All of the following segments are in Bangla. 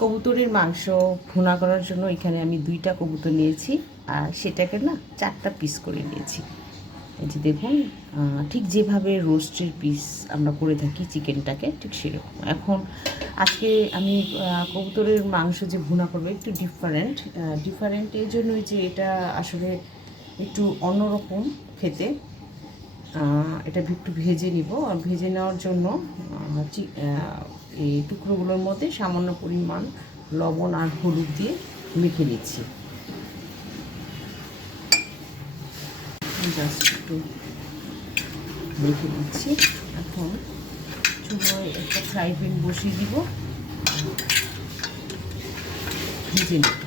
কবুতরের মাংস ভুনা করার জন্য এখানে আমি দুইটা কবুতর নিয়েছি, আর সেটাকে না চারটা পিস করে নিয়েছি। এই যে দেখুন ঠিক যেভাবে রোস্টের পিস আমরা করে থাকি চিকেনটাকে ঠিক সেরকম। এখন আজকে আমি কবুতরের মাংস যে ভুনা করব একটু ডিফারেন্ট ডিফারেন্ট এই জন্যই যে এটা আসলে একটু অন্যরকম খেতে। এটা একটু ভেজে নিব। আর ভেজে নেওয়ার জন্য এই টুকরোগুলোর মধ্যে সামান্য পরিমাণ লবণ আর হলুদ দিয়ে মেখে নিচ্ছি। একটু মেখে নিচ্ছি। এখন চুলোয় একটা ফ্রাই প্যান বসিয়ে দিব। ভেজে নিব।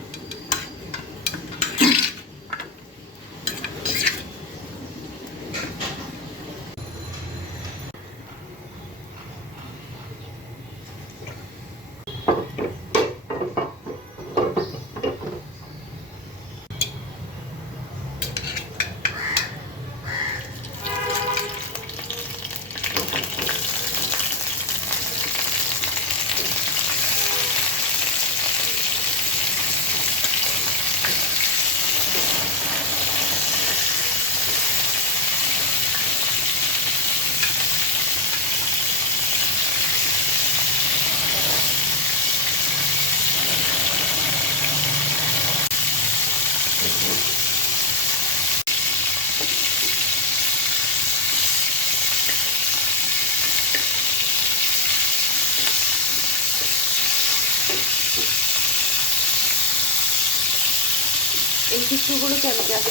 এই টুকরোগুলোকে আমি জাস্ট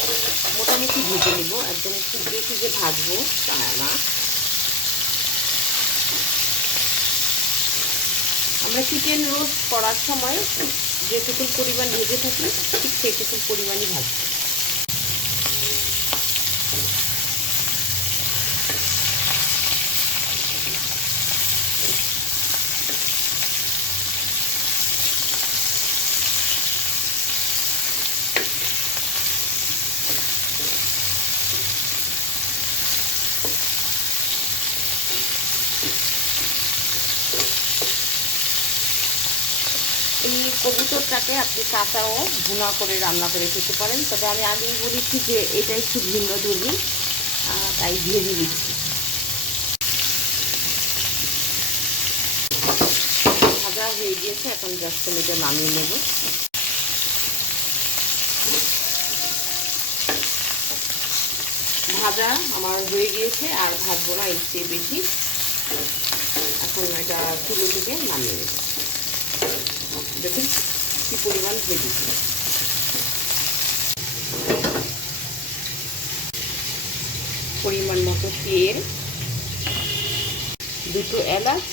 মোটামুটি ভেজে নেব, একদম খুব বেশি যে ভাজবো তা না। আমরা চিকেন রোস্ট করার সময় যেটুকুন পরিমাণ ভেজে থাকি, ঠিক সেটুকুন পরিমাণই ভাজবো এই কবুতরটাকে আপনি কাঁচাও ভুনা করে রান্না করে খেতে পারেন। তবে আমি আগেই বলেছি যে এটা একটু ভিন্ন ধর্মী তাই ভেজে দিচ্ছি ভাজা হয়ে গিয়েছে, এখন জাস্ট এটা নামিয়ে নেব। ভাজা আমার হয়ে গিয়েছে, আর ভাজবো না, এর চেয়ে বেশি। এখন এটা চুলো থেকে নামিয়ে নেব। দেখুন কি পরিমাণ ভেজেছি পরিমাণ মতো তেল, দুটো এলাচ,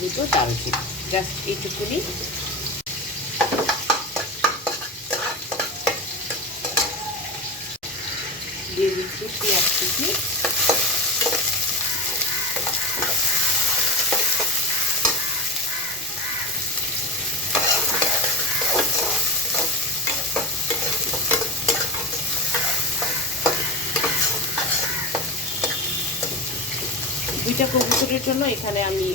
দুটো দারুচিনি। জাস্ট এইটুকুনি। দিয়ে দিচ্ছি পেঁয়াজ কুচি। দুইটা জন্য এখানে আমি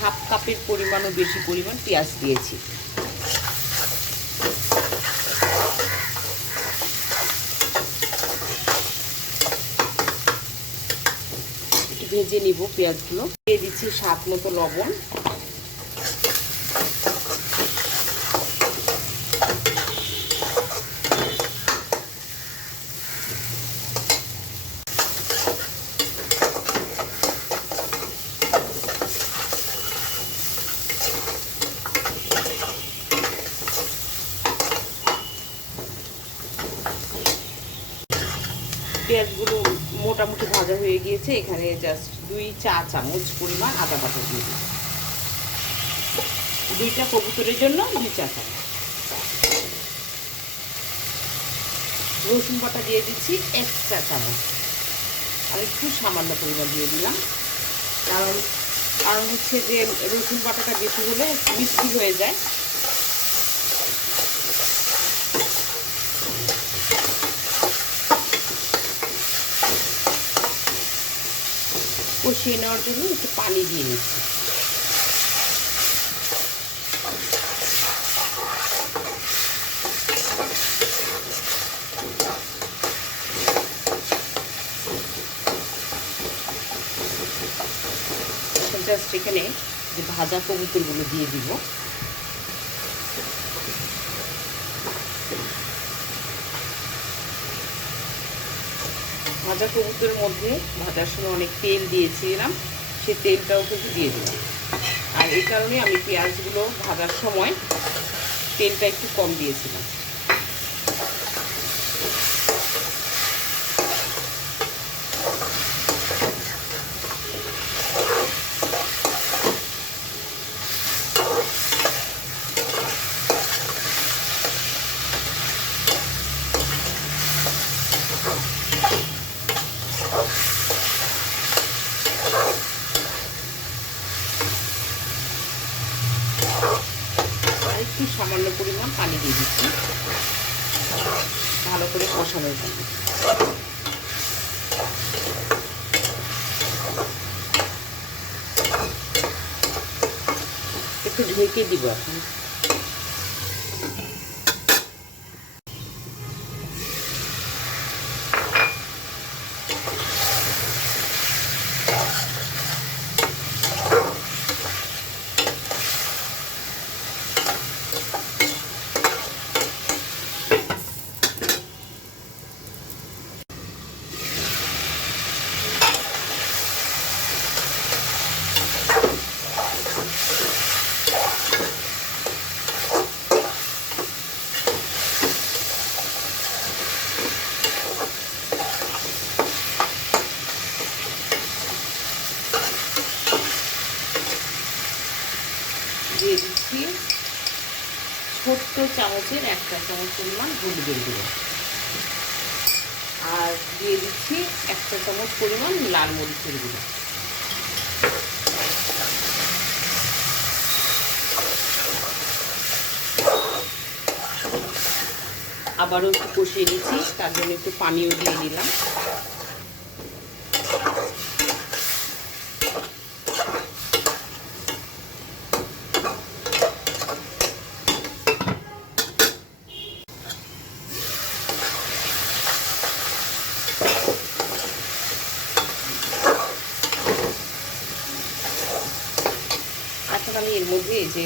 হাফ কাপের পরিমাণও বেশি পরিমাণ পেঁয়াজ দিয়েছি। ভেজে নিব পেঁয়াজগুলো। দিয়ে দিচ্ছি স্বাদ মতো লবণ পেঁয়াজগুলো মোটামুটি ভাজা হয়ে গিয়েছে, এখানে জাস্ট দুই চা চামচ পরিমাণ আদা বাটা দিয়ে দিই দুইটা কবুতরের জন্য দুই চা চামচ রসুন বাটা দিয়ে দিচ্ছি এক চা চামচ। আর একটু সামান্য পরিমাণ দিয়ে দিলাম। কারণ কারণ হচ্ছে যে রসুন বাটাটা বেশি হলে মিষ্টি হয়ে যায়। কষিয়ে নেওয়ার জন্য একটু পানি দিয়ে নিচ্ছি। জাস্ট এখানে যে ভাজা কবুতরগুলো দিয়ে দিব। ভাজা কবুতরের মধ্যে ভাজার সময় অনেক তেল দিয়েছিলাম, সে তেলটাও কিন্তু দিয়ে দিলাম। আর এই কারণে আমি পেঁয়াজগুলো ভাজার সময় তেলটা একটু কম দিয়েছিলাম আর একটু সামান্য পরিমাণ পানি দিয়ে দিচ্ছি ভালো করে কষানোর জন্য একটু ঢেকে দিব এখন দিয়ে দিচ্ছি ছোট্ট চামচের একটা চামচ পরিমাণ হলুদের গুঁড়ো। আর দিয়ে দিচ্ছি একটা চামচ পরিমাণ লাল মরিচের গুঁড়ো। আবারও একটু কষিয়ে নিচ্ছি, তার জন্য একটু পানিও দিয়ে দিলাম এখন আমি এর মধ্যে এই যে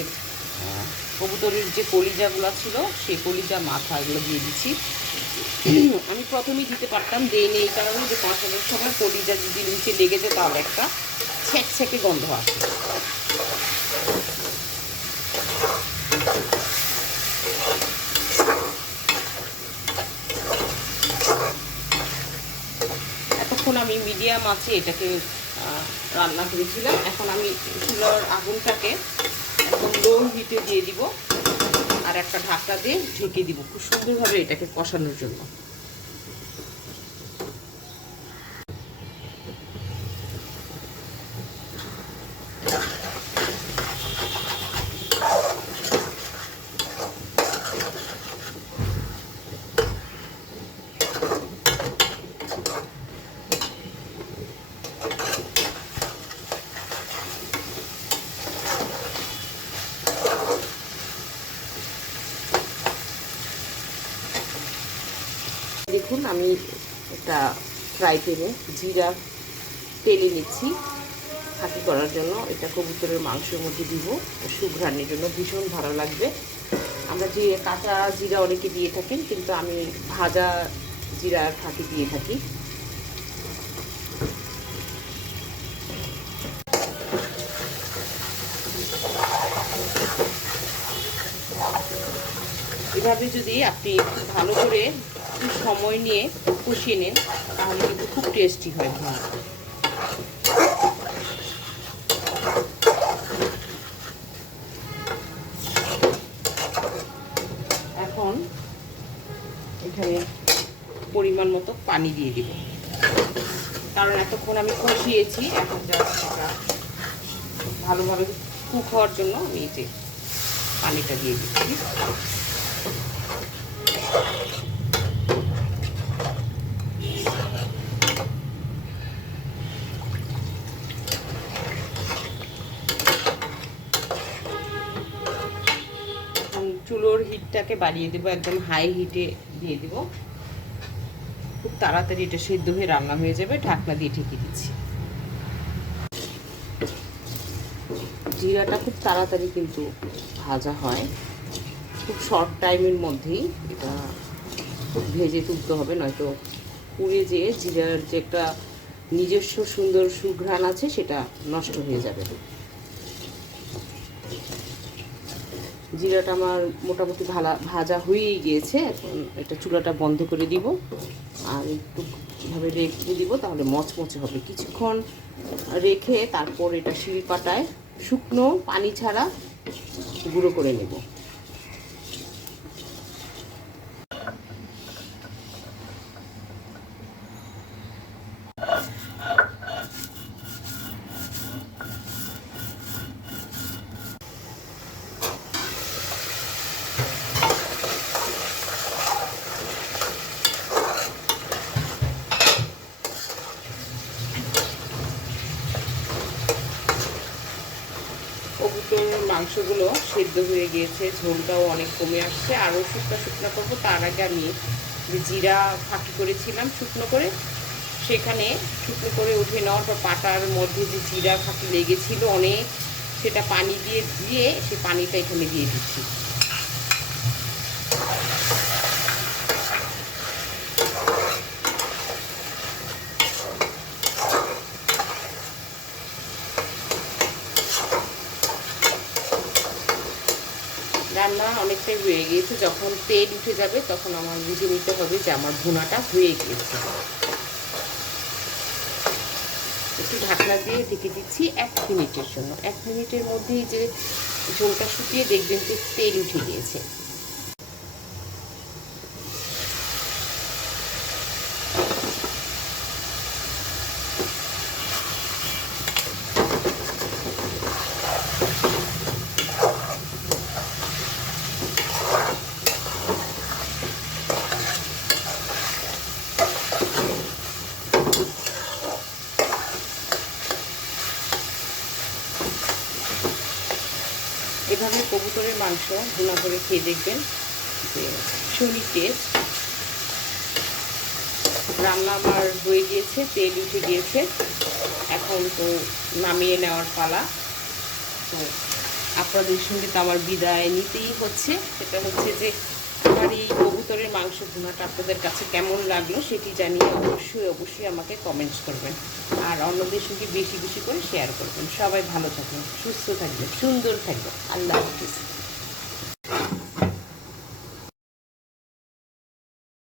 আহ, কবুতরের যে কলিজাগুলো ছিল সেই কলিজা মাথা এগুলো দিয়ে দিচ্ছি। আমি প্রথমেই দিতে পারতাম দেইনি এই কারণে যে কষানোর সময় কলিজা যদি নিচে লেগে যেত তাহলে একটা ছেক ছেকে গন্ধ আসে। এতক্ষণ আমি মিডিয়াম আছে, এটাকে রান্না করেছিলাম। এখন আমি চুলার আগুনটাকে একদম লো হিটে দিয়ে দিব। আর একটা ঢাকা দিয়ে ঢেকে দিব। খুব সুন্দরভাবে এটাকে কষানোর জন্য দেখুন আমি একটা ফ্রাই প্যানে জিরা তেলে নিচ্ছি। ফাঁকি করার জন্য এটা কবুতরের মাংসের মধ্যে দিব। সুঘ্রাণের জন্য ভীষণ ভালো লাগবে। আমরা যে কাঁচা জিরা অনেকে দিয়ে থাকেন, কিন্তু আমি ভাজা জিরা ফাঁকি দিয়ে থাকি। এভাবে যদি আপনি ভালো করে একটু সময় নিয়ে কষিয়ে নেন, তাহলে কিন্তু খুব টেস্টি হয়। ভাত এখন এখানে পরিমাণ মতো পানি দিয়ে দিব। কারণ এতক্ষণ আমি কষিয়েছি, এখন ভালোভাবে কুক হওয়ার জন্য আমি যে পানিটা দিয়ে দিচ্ছি। চুলোর বাড়িয়ে দেবো, একদম হাই হিটে দিয়ে দেবো। খুব তাড়াতাড়ি এটা সেদ্ধ হয়ে রান্না হয়ে যাবে, ঢাকনা দিয়ে ঢেকে দিচ্ছি। জিরাটা খুব তাড়াতাড়ি কিন্তু ভাজা হয়। খুব শর্ট টাইমের মধ্যেই এটা ভেজে তুলতে হবে, নয়তো পুড়ে যেয়ে জিরার যে একটা নিজস্ব সুন্দর সুঘ্রাণ আছে, সেটা নষ্ট হয়ে যাবে। জিরাটা আমার মোটামুটি ভালা, ভাজা হয়েই গিয়েছে, এখন এটা চুলাটা বন্ধ করে দিব। আর একটু ভাবে রেখে দিব, তাহলে মচমচে হবে। কিছুক্ষণ রেখে তারপর এটা শিলপাটায় শুকনো পানি ছাড়া গুঁড়ো করে নেব কবুতরের মাংসগুলো সেদ্ধ হয়ে গিয়েছে, ঝোলটাও অনেক কমে আসছে। আরও শুকনো শুকনো করব, তার আগে আমি যে জিরা ফাঁকি করেছিলাম শুকনো করে, সেখানে শুকনো করে উঠে নেওয়ার পর পাটার মধ্যে যে জিরা ফাঁকি লেগেছিল অনেক, সেটা পানি দিয়ে দিয়ে সে পানিটা এখানে দিয়ে দিচ্ছি রান্না হয়ে গিয়েছে, যখন তেল উঠে যাবে তখন আমার বুঝে নিতে হবে যে আমার ভুনাটা হয়ে গিয়েছে। একটু ঢাকনা দিয়ে ঢেকে দিচ্ছি এক মিনিটের জন্য। এক মিনিটের মধ্যেই যে ঝোলটা শুকিয়ে দেখবেন যে তেল উঠে গিয়েছে। কবুতরের মাংস ভুনা করে খেয়ে দেখবেন যে শুনি টেস্ট রান্না আমার হয়ে গিয়েছে, তেল উঠে গিয়েছে। এখন তো নামিয়ে নেওয়ার পালা। তো আপনাদের সঙ্গে তো আমার বিদায় নিতেই হচ্ছে। সেটা হচ্ছে যে আমার এই কবুতরের মাংস ভুনাটা আপনাদের কাছে কেমন লাগল সেটি জানিয়ে অবশ্যই অবশ্যই আমাকে কমেন্টস করবেন। আর অন্যদের সঙ্গে বেশি বেশি করে শেয়ার করবেন। সবাই ভালো থাকবেন, সুস্থ থাকবেন, সুন্দর থাকবেন। আল্লাহ হাফিজ।